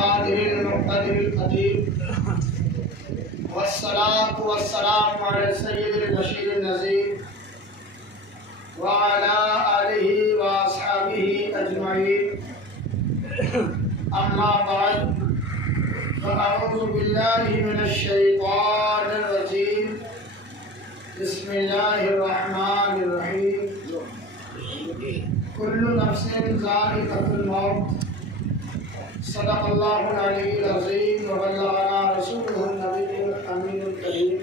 القادر المقتدر القدير والصلاة والسلام على سيد البشير النذير وعلى آله وأصحابه أجمعين. أما بعد فأعوذ بالله من الشيطان الرجيم. بسم الله الرحمن الرحيم. كل نفس ذائقة الموت. صدق الله العلي العظيم وبلغنا رسوله النبي الأمين الكريم.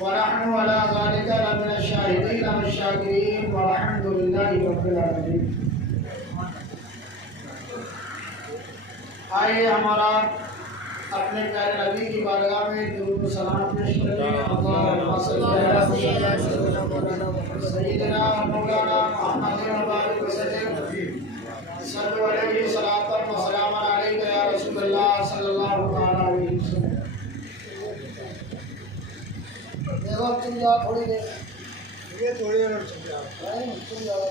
ونحن على ذلك لمن الشاهدين والشاكرين والحمد لله رب العالمين. آئیے ہمارا اپنے پیارے نبی کی بارگاہ میں درود و سلام پیش کریں. اللہم صل علی سیدنا مولانا محمد وبارک وسلم. صلو علیہ صلاۃ و سلام علیک یا رسول اللہ صلی اللہ تعالی علیہ وسلم. دیکھو تم جاؤ تھوڑی دیر، یہ تھوڑی دیر اور چل جاؤ تم جاؤ.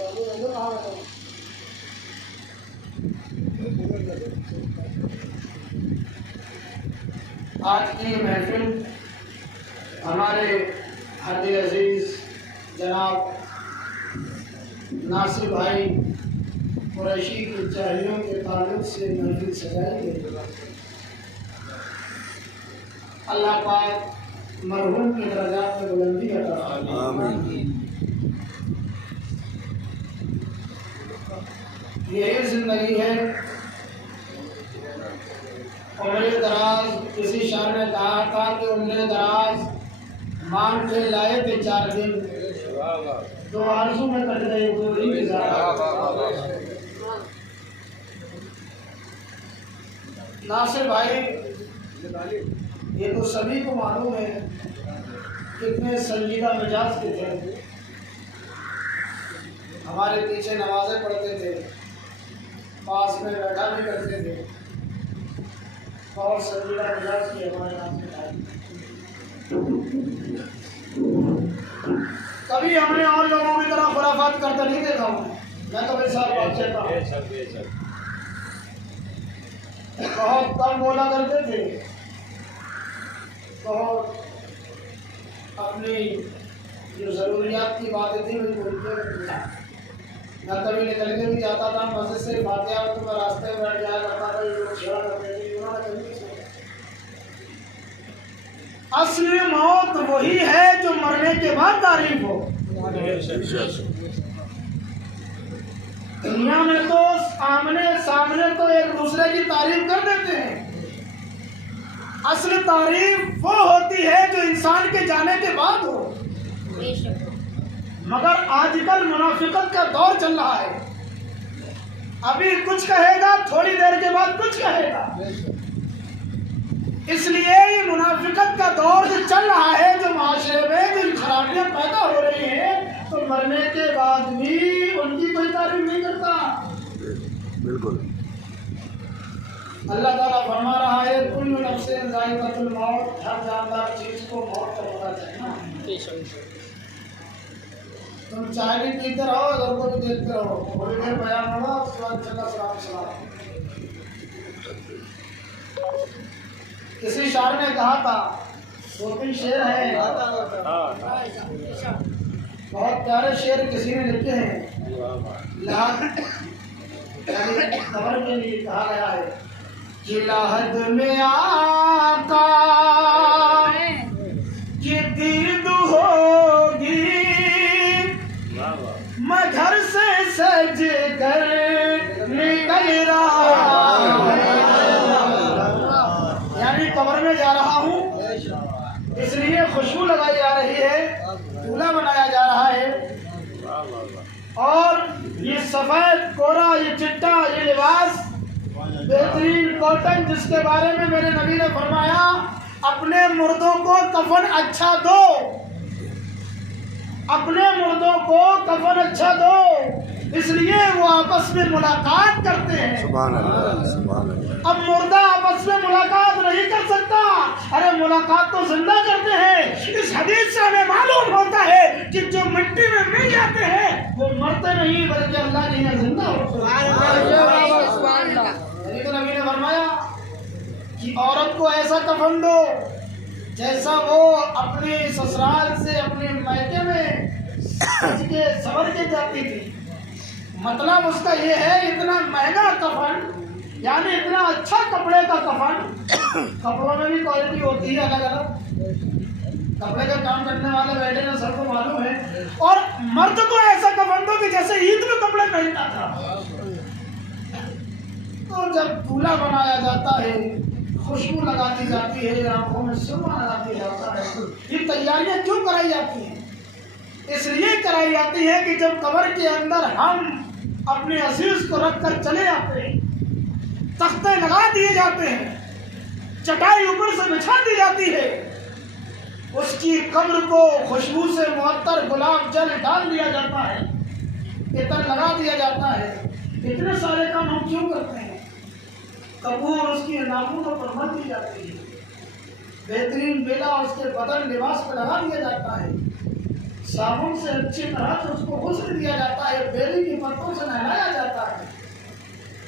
آج کی محفل ہمارے حد عزیز جناب ناصر بھائی قریشی کی جاہلیوں کے تعلق سے محفل سجائی گئی. اللہ پاک مرحوم کے درجات میں بلندی عطا فرمائے. یہی زندگی ہے. عمر دراز کسی شاعر نے کہا تھا کہ عمر دراز مانگ کے لائے تھے 4 دن، 2 آرزو میں کٹ گئے، 2 دن گزارا. ناصر بھائی یہ تو سبھی کو معلوم ہے کتنے سنجیدہ مزاج کے تھے. ہمارے پیچھے نمازیں پڑھتے تھے، پاس میں بیٹھا بھی کرتے تھے. اور سنجیدہ مزاج کی ہمارے نام سے بھائی. کبھی ہم نے اور لوگوں کی طرح خرافات کرتا نہیں دیکھا ہوں. میں تو میرے ساتھ بات کرتا ہوں. بہت کم بولا کرتے تھے، بہت اپنی جو ضروریات کی باتیں تھیں وہ بولتے تھے. میں کبھی نکل کے بھی جاتا تھا مسجد سے فاتحہ تو میں راستے میں بیٹھ جایا کرتا تھا. یہ لوگ چھڑا کرتے تھے. اصل موت وہی ہے جو مرنے کے بعد تعریف ہو. دنیا میں تو آمنے سامنے تو ایک دوسرے کی تعریف کر دیتے ہیں. اصل تعریف وہ ہوتی ہے جو انسان کے جانے کے بعد ہو. مگر آج کل منافقت کا دور چل رہا ہے. ابھی کچھ کہے گا، تھوڑی دیر کے بعد کچھ کہے گا. اس لیے یہ منافقت کا دور جو چل رہا ہے، جو معاشرے میں جو خرابیاں پیدا ہو رہی ہیں، تو مرنے کے بعد بھی ان کی کوئی تعریف نہیں کرتا. بالکل. اللہ تعالیٰ فرما رہا ہے کل نفس ذائقۃ الموت. ہر جاندار چیز کو موت کا پتہ چلنا. تم چائے بھی پیتے رہو، ادھر کو بھی دیکھتے رہو. تھوڑی دیر بیان ہوگا، اس کے بعد چلا سلام. کسی شاعر نے کہا تھا، 2-3 شعر ہیں، بہت پیارے شعر کسی نے لکھے ہیں. قبر کے لیے کہا گیا ہے کہ لاحد میں آقا کی دید ہوگی، میں گھر سے سج کر نکل رہا. یعنی قبر میں جا رہا ہوں، اس لیے خوشبو لگائی جا رہی ہے، دولہا بنایا جا رہا ہے. اور یہ سفید کوڑا، یہ چٹا، یہ لباس بہترین کاٹن، جس کے بارے میں میرے نبی نے فرمایا اپنے مردوں کو کفن اچھا دو، اپنے مردوں کو کفن اچھا دو. اس لیے وہ آپس میں ملاقات کرتے ہیں. سبحان اللہ، سبحان اللہ. اب مردہ آپس میں ملاقات نہیں کر سکتا. ارے ملاقات تو زندہ کرتے ہیں. اس حدیث سے ہمیں معلوم ہوتا ہے کہ جو مٹی میں مل جاتے ہیں وہ مرتے نہیں بلکہ اللہ کے یہاں زندہ ہوتے ہیں. کہ عورت کو ایسا کفن دو جیسا وہ اپنے سسرال سے اپنے میکے میں سج کے سنور کے جاتی تھی. مطلب اس کا یہ ہے اتنا مہنگا کفن، یعنی اتنا اچھا کپڑے کا کفن. کپڑوں میں بھی کوالٹی ہوتی ہے الگ الگ، کپڑے کا کام کرنے والے بیٹھے نا سب کو معلوم ہے. اور مرد کو ایسا کفن دو کہ جیسے عید میں کپڑے پہنتا تھا. تو جب دولہا بنایا جاتا ہے، خوشبو لگاتی جاتی ہے، آنکھوں میں سرما لگاتی جاتا ہے، یہ تیاریاں کیوں کرائی جاتی ہیں؟ اس لیے کرائی جاتی ہے کہ جب قبر کے اندر ہم اپنے عزیز کو رکھ کر چلے آتے ہیں، تختے لگا دیے جاتے ہیں، چٹائی اوپر سے بچھا دی جاتی ہے، اس کی قبر کو خوشبو سے معطر گلاب جل ڈال دیا جاتا ہے، عطر لگا دیا جاتا ہے. اتنے سارے کام ہم کیوں کرتے ہیں؟ کپور اس کی ناخنوں پر مل دی جاتی ہے، بہترین بیلا اس کے بدن لباس پر لگا دیا جاتا ہے، صابن سے اچھی طرح سے اس کو غسل دیا جاتا ہے، بیری کی پتوں سے نہلایا جاتا ہے،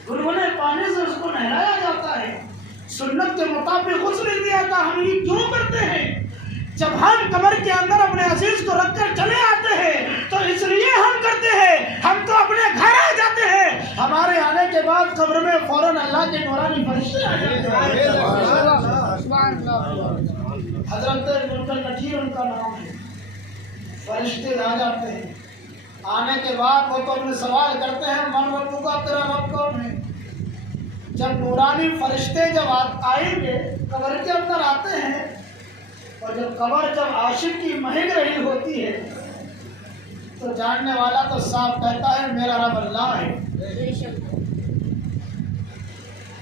گنگنے پانی سے اس کو نہلایا جاتا ہے، سنت کے مطابق غسل دیا جاتا ہے. ہم یہ کیوں کرتے ہیں؟ جب ہم قبر کے اندر اپنے عزیز کو رکھ کر چلے آتے ہیں تو اس لیے ہم کرتے ہیں. ہم تو اپنے گھر آ جاتے ہیں، ہمارے آنے کے بعد قبر میں فوراً اللہ کے نورانی فرشتے آ جاتے ہیں. حضرت منکر نکیر ان کا نام ہے. فرشتے آ جاتے ہیں، آنے کے بعد وہ تو اپنے سوال کرتے ہیں من ربک، تیرا رب کون ہے؟ جب نورانی فرشتے جب آئیں گے قبر کے اندر آتے ہیں، اور جب قبر جب عاشق کی مہک رہی ہوتی ہے تو جاننے والا تو صاف کہتا ہے میرا رب اللہ ہے.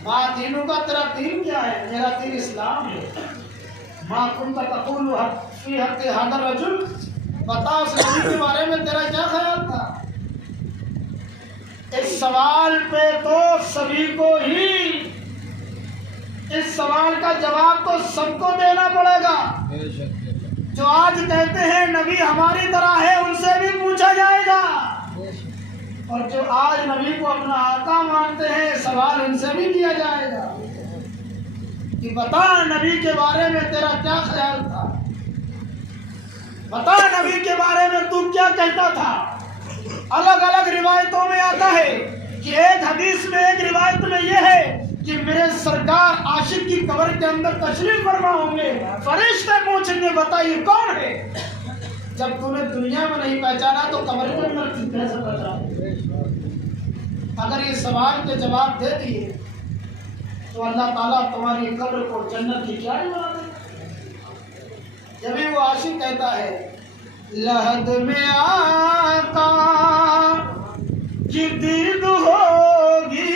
ماں دینوں کا تیرا دین کیا ہے؟ میرا دین اسلام ہے. ماں کنت تقول فی حق ھذا الرجل، بتا اس نبی کے بارے میں تیرا کیا خیال تھا؟ اس سوال پہ تو سبھی کو ہی، اس سوال کا جواب تو سب کو دینا پڑے گا. جو آج کہتے ہیں نبی ہماری طرح ہے ان سے بھی پوچھا جائے گا، اور جو آج نبی کو اپنا آقا مانتے ہیں سوال ان سے بھی کیا جائے گا کہ بتا نبی کے بارے میں تیرا کیا خیال تھا، بتا نبی کے بارے میں تو کیا کہتا تھا. الگ الگ روایتوں میں آتا ہے کہ ایک حدیث میں، ایک روایت میں یہ ہے کہ میرے سرکار عاشق کی قبر کے اندر تشریف فرما ہوں گے، فرشتے پوچھیں گے بتائیے کون ہے. جب تو نے دنیا میں نہیں پہچانا تو قبر کے اندر کیسے پہچانا؟ اگر یہ سوال کے جواب دے دیے تو اللہ تعالیٰ تمہاری قبر کو جنت کی کیاری بنا دے. جبھی وہ عاشق کہتا ہے لحد میں آقا کی دید ہوگی،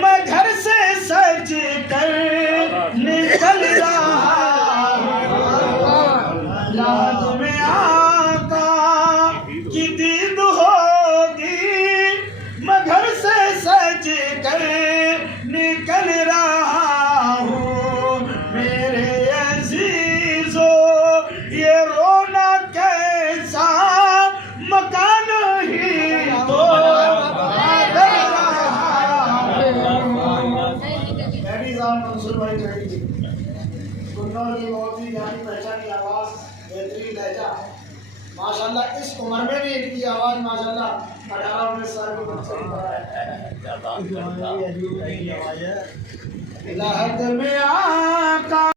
میں گھر سے سج کر نکل رہا ہوں. لحد میں آقا کی دید ہوگی، میں گھر سے سج کر نکل رہا ہوں. میرے عزیزو یہ رونا کیسا مکان ہی تو منصور بھائی کہی تھی کنور کی بہت ہی جانی پہچانی آواز، بہترین لہجہ ماشاءاللہ. اس عمر میں بھی ان کی آواز ماشاءاللہ 18-19 سال کی بچے ہے. لحد میں